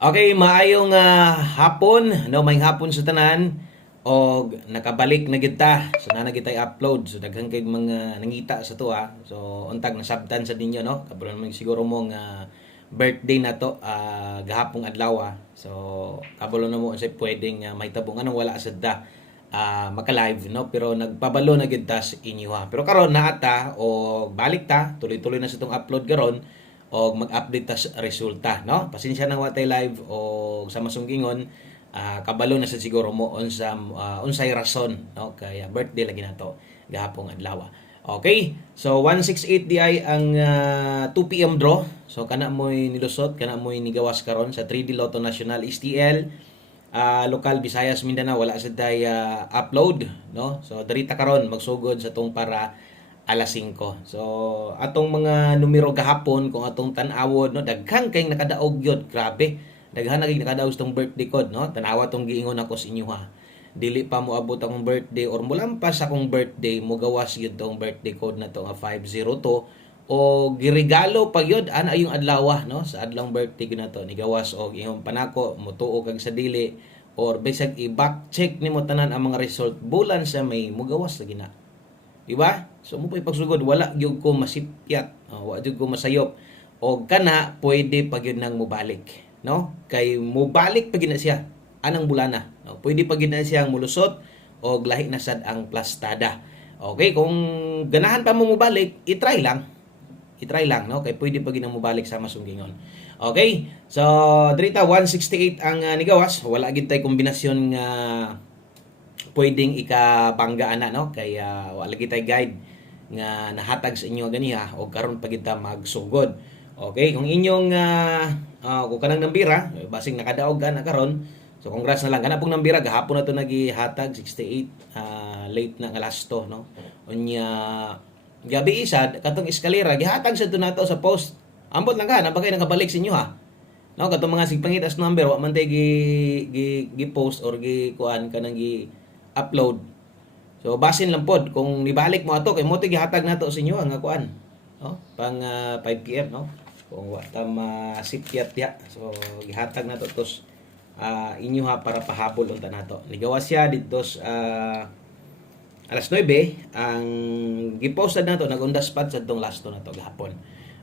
Okay, maayong hapon, no, may hapon sa tanan og nakabalik na gid ta. So na gid tay upload. So daghan kay mga nangita sa to ha. So untag nasabtan sa ninyo no. Kabalo naman siguro mo nga birthday na to gahapong adlaw. So kabalo na mo unsay pwedeng mahitabo anong wala sad da maka-live no, pero nagpabalo na gid ta sa inyo ha. Pero karon naata o balik ta, tuloy-tuloy na sa tong upload karon o mag-update ta sa resulta no. Pasensya na watay live o sa masunggingon kabalo na sa siguro mo unsay rason no kaya birthday lagi nato gahapong adlaw. Okay, so 168 di ay ang 2 PM draw. So kana mo'y nilusot, kana mo'y nigawas karon sa 3D Lotto National STL. Local Visayas Mindanao wala sa day upload no. So dirita karon magsugod sa tong para alas 5. So atong mga numero gahapon kung atong tan-awon no, daghan kay nakadaog gyud, grabe. Daghan na kay nakadaog tong birthday code no. Tan-awa tong giingon ako sa inyo ha. Dili pa mo abot akong birthday or mulampas akong birthday mo gawas gyud tong birthday code na to nga 502 o giregalo pa gyud ana yung adlaw no, sa adlong birthday gyud na to nigawas og imong panako motuo kag sa dili or bisag i-back check nimo tanan ang mga result bulan sa may mugawas lagi na. Diba? So mo pa'y pagsugod, wala gyud ko masipyat, wala gyud ko masayop. O kana, pwede pa gyud nang mubalik. No? Kay mubalik pa gyud na siya, anang bulana. No? Pwede pa gyud na siya mulusot, o lahi na sad ang plastada. Okay, kung ganahan pa mo mubalik, itry lang. Itry lang, no? Kay pwede pa gyud nang mubalik sa masunggingon. Okay, so drita 168 ang nigawas, wala gyud tay kombinasyon nga pwedeng ikabangga ana no kaya wala kitay guide nga nahatag sa inyo ganiha o karon pa kita magsugod. Okay, kung inyong kung kanang nambira basing nakadaog na karon, so congrats na lang kana pong nambira gahapon na to nagihatag 68 late na nga lasto no. Unya gabi isad katong eskalera gihatag sa to nato sa post. Ambot lang ka na bagay nakabalik sa inyo ha. No, katong mga sigpangitas number wa man tay gi post or gi kuan kanang gi upload. So basin lang pod kung nibalik mo ato kay mo gihatag nato sa inyo nga kuan. No? Pang 5 PM no. Kung wa ta masipyat ya. So gihatag nato tos inyo ha para pahabol unta nato. Nigawas siya dito alas 9 ang gipost nato nag-on the spot sa tong lasto nato gahapon.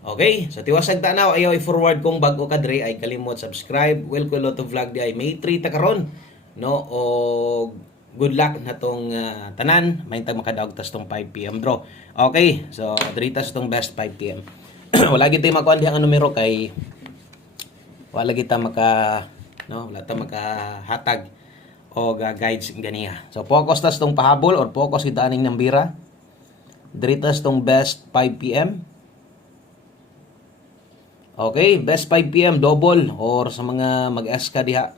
Okay, so tiwasag tanaw ayaw i-forward kung bago ka dre ay kalimot subscribe. Welcome Lotto Vlog di ay may 3 ta karon no o good luck na tong tanan mahintag makadaog tas tong 5 PM draw. Okay, so diritas tong best 5 PM. Wala gid tay makuan diha nga numero kay wala gid ta maka no, wala ta makahatag o guides ganiya. So focus tas tong pahabol or focus kita aning nambira. Diritas tong best 5 PM. Okay, best 5 PM double or sa mga mag-ask ka diha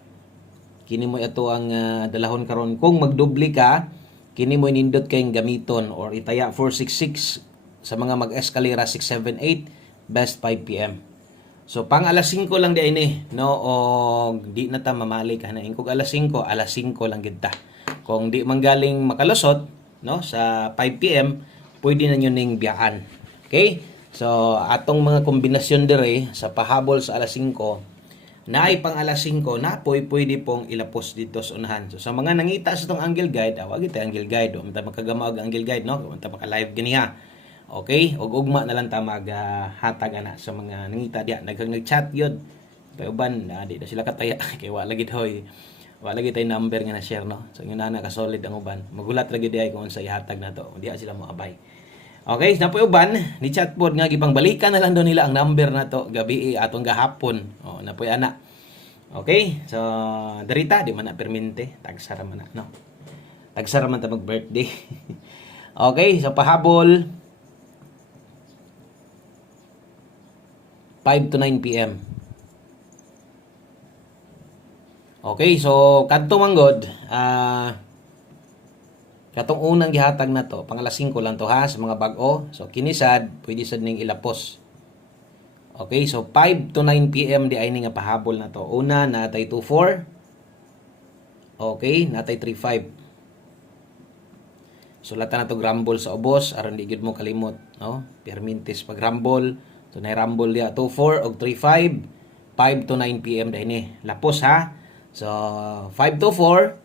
kini mo ito ang dalahon karon kung magdubli ka kini mo inindot kayong gamiton or itaya 466 sa mga mag-eskalera 678 best 5 PM. So pang alas 5 lang di ini no o di na ta mamali ka na kung alas 5 lang gid ta. Kung di manggaling makalusot no sa 5 PM pwede na nyo ning biyaan. Okay? So atong mga kombinasyon dire sa pahabol sa alas 5 naay pang alas 5 na pwede pong ilapos dito sa unahan. So sa mga nangita sa tong angle guide, wag ito angle guide o mata makagama og angle guide no, mata maka live ganiha. Okay, og ugma na lang ta maghatag ana sa mga nangita diha nag-chat yun. Payuban di na sila kataya kay wala gid hoy. Wala gid tay number nga na share no. So yun na ka solid ang uban. Magulat ra gid ay kung sa ihatag nato. Diha sila mo abay. Okay, napoy uban ni chatbot nga gibang balikan na lang do nila ang number nato gabi atong gahapon. Oh, napoy ana. Okay, so darita di man na permente, tagsara man na no. Tagsara man ta mag-birthday. Okay, so pahabol 5 to 9 PM. Okay, so kadto manggod katong unang gihatag na to, pang alas 5 lang to ha, sa mga bag-o. So, kinisad, pwede sad ning ilapos. Okay, so 5 to 9 PM di ay nga pahabol na to. Una, natay 24. Okay, natay 35. Sulatan na to grumble sa ubos, aron di gid mo kalimot. No? Permintis pag rumble. So, na rumble diya 24 og 35. 5 to 9 PM dahil ni. Lapos ha. So 5 to 4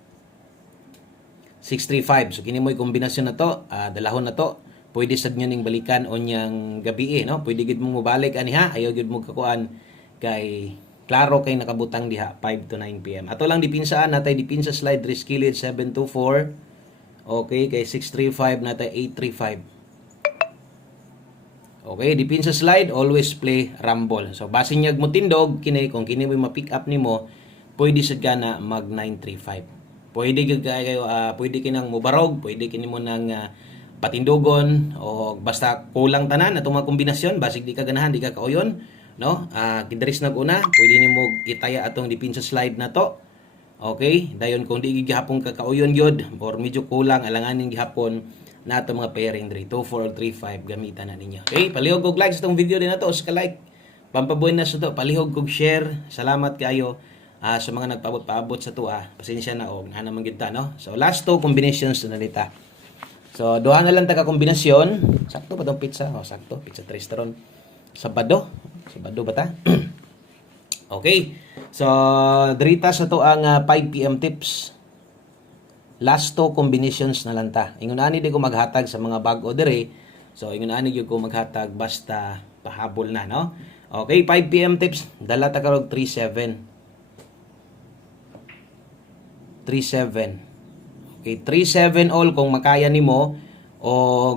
635. So kini mo'y kombinasyon na to, dalahon na to. Pwede sad nyo ning balikan o niyang gabi no. Pwede gid mo mobalik ani ha. Ayaw gid mo kakuan kay klaro kay nakabutang diha 5 to 9 PM. Ato lang dipinsaan natay dipinsa slide riskilid 724. Okay, kay 635 natay 835. Okay, dipinsa slide always play rumble. So base niya mo tindog kini kung kini mo ma-pick up nimo, pwede sad ka na mag 935. Pwede gid kayo pwede kinang mobarog, pwede kini mo nang patindogon o basta kulang tanan atong mga kombinasyon basig di ka ganahan di ka kauyon no kidaris nag-una pwede nimo itaya atong dipinsa slide na to. Okay, dayon kung di gihapon ka kauyon gyud or medyo kulang alanganin gihapon na atong mga pairing diri 2 4 3 5 gamitan na ninyo. Okay, palihog kog like sa tong video din na to, ka like pampabuhay na sa to, palihog kog share. Salamat kayo sa mga nagpaabot-paabot sa to pasensya na og ana man gyud ta no. So last two combinations na nalita. So, duha na lang taga kombinasyon. Sakto ba itong pizza? Sakto. Pizza restaurant. Sabado. Sabado ba ta? Okay. So, dirita sa to ang 5 PM tips. Last two combinations na lang ta. Ingon ani di ko maghatag sa mga bag-o dire. So, ingon ani gyud ko maghatag basta pahabol na, no? Okay, 5 PM tips. Dala ta karog 37. 37. Okay, 3-7 all kung makaya nimo o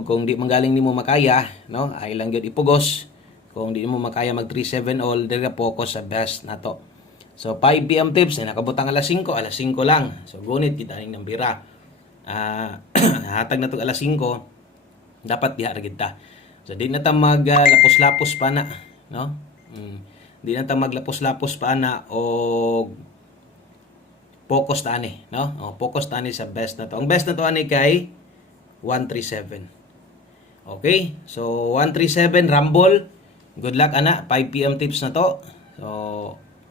kung di manggaling nimo makaya, no? Ay lang gyud ipugos. Kung di mo makaya mag 3-7 all, dira focus sa best nato. So 5 PM tips na nakabutang alas 5 lang. So gunit kita ning nambira. Hatag na to alas 5, dapat diha ra gid ta. So di na ta maglapos-lapos pa na, no? Di na ta maglapos-lapos pa na o focus ta ani, no? Focus ta ani sa best na to. Ang best na to ani kay 137. Okay? So 137 rumble. Good luck ana. 5 PM tips na to. So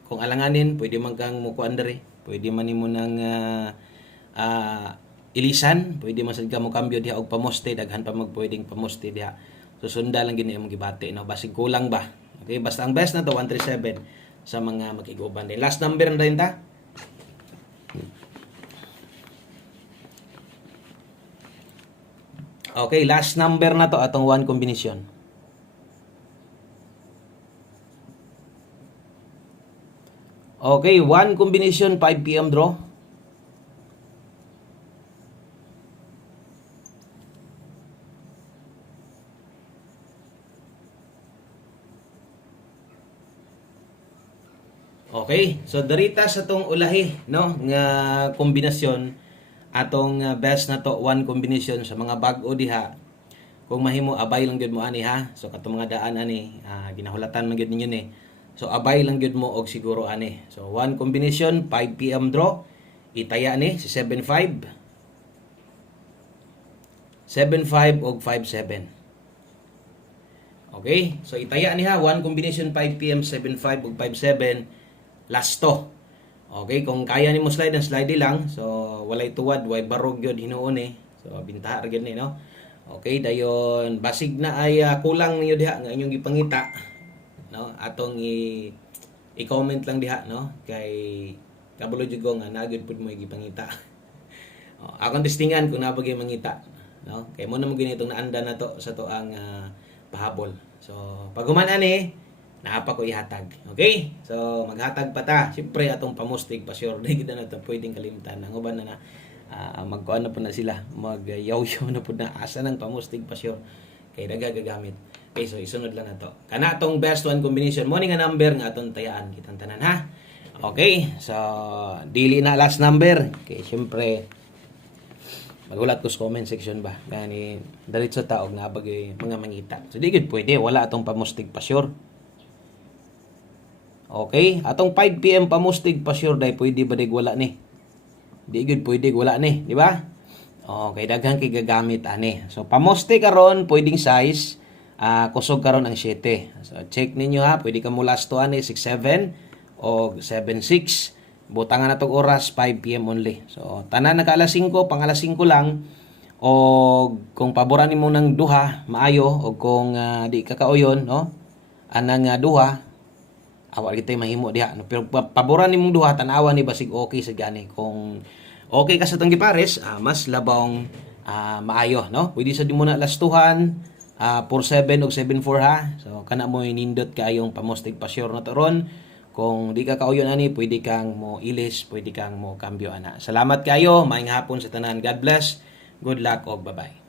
kung alanganin, pwede man kang mukuan diri. Pwede man nimo nang ilisan, pwede man sad ka mo kambyo diha og pamoste, daghan pa magpwedeng pamoste diha. So sunda lang gini imong gibati, no? Basig kulang ba. Okay, basta ang best na to 137 sa mga makiguban din. Last number na rin ta. Okay, last number na to atong one combination. Okay, one combination 5 PM draw. Okay, so darita sa tong ulahi, no, nga kombinasyon atong best na to one combination sa mga bag-o diha. Kung mahimo abay lang gyud mo ani ha. So katong mga daan ani ginahulatan man gyud ninyo ni. So abay lang gyud mo og siguro ani. So one combination 5 PM draw. Itaya ni si 75 og 57. Okay? So itaya ni ha one combination 5 PM 75 og 57 last to. Okay, kung kaya nimo slide ang slide lang. So walay tuwad, way barog gyud hinuon eh. So bintaha ra gyud ni no. Okay, dayon basig na ay kulang niyo diha nga inyong gipangita. No, atong i-comment lang diha no kay kabulo jud ko nga naagid pud mo gipangita. Akong testingan kung nabagay mangita, no? Kay mo na mo ginitong naanda na to sa to ang pahabol. So pag human ani naapa ko ihatag. Okay? So, maghatag pa ta. Siyempre, atong pamustig pa sure. Dahil kita na ito pwedeng kalimtan. Ang uban na magkuhan na po na sila. Mag-yaw-yaw na po na asa ng pamustig pa sure. Kaya nagagagamit. Okay, so isunod lang na to. Kana atong best one combination. Morning nga number nga atong tayaan. Kitang tanan ha. Okay, so dili na last number. Okay, siyempre, magulat ko sa comment section ba. Gani, diretso taog na bagay mga mangita. So, di good pwede. Wala atong pamustig pa sure. Okay, atong 5 PM pamustig pa sure day pwede ba dig wala ni. Di gud pwede wala ni, di ba? Okay, daghan kay gagamit ani. So pamustig karon pwedeng size kusog karon ang 7. So check ninyo ha, pwede ka mo last to ani 67 o 76. Butangan na tong oras 5 PM only. So tanan naka alas 5, pang alas 5 lang. O kung paboran nimo ng duha, maayo o kung di ka kauyon, no? Anang duha awa kita mahimo diha no? Pero paboran nimong duha tan-awa ni basig okay sa gani kung okay ka sa tong gipares, mas labong maayo no. Pwede sa di mo na lastuhan 47 o 74 ha. So kana mo nindot kayong pamostig pa sure na to ron. Kung di ka kauyon ani, pwede kang mo ilis, pwede kang mo kambyo ana. Salamat kayo, maayong hapon sa tanan. God bless. Good luck og bye-bye.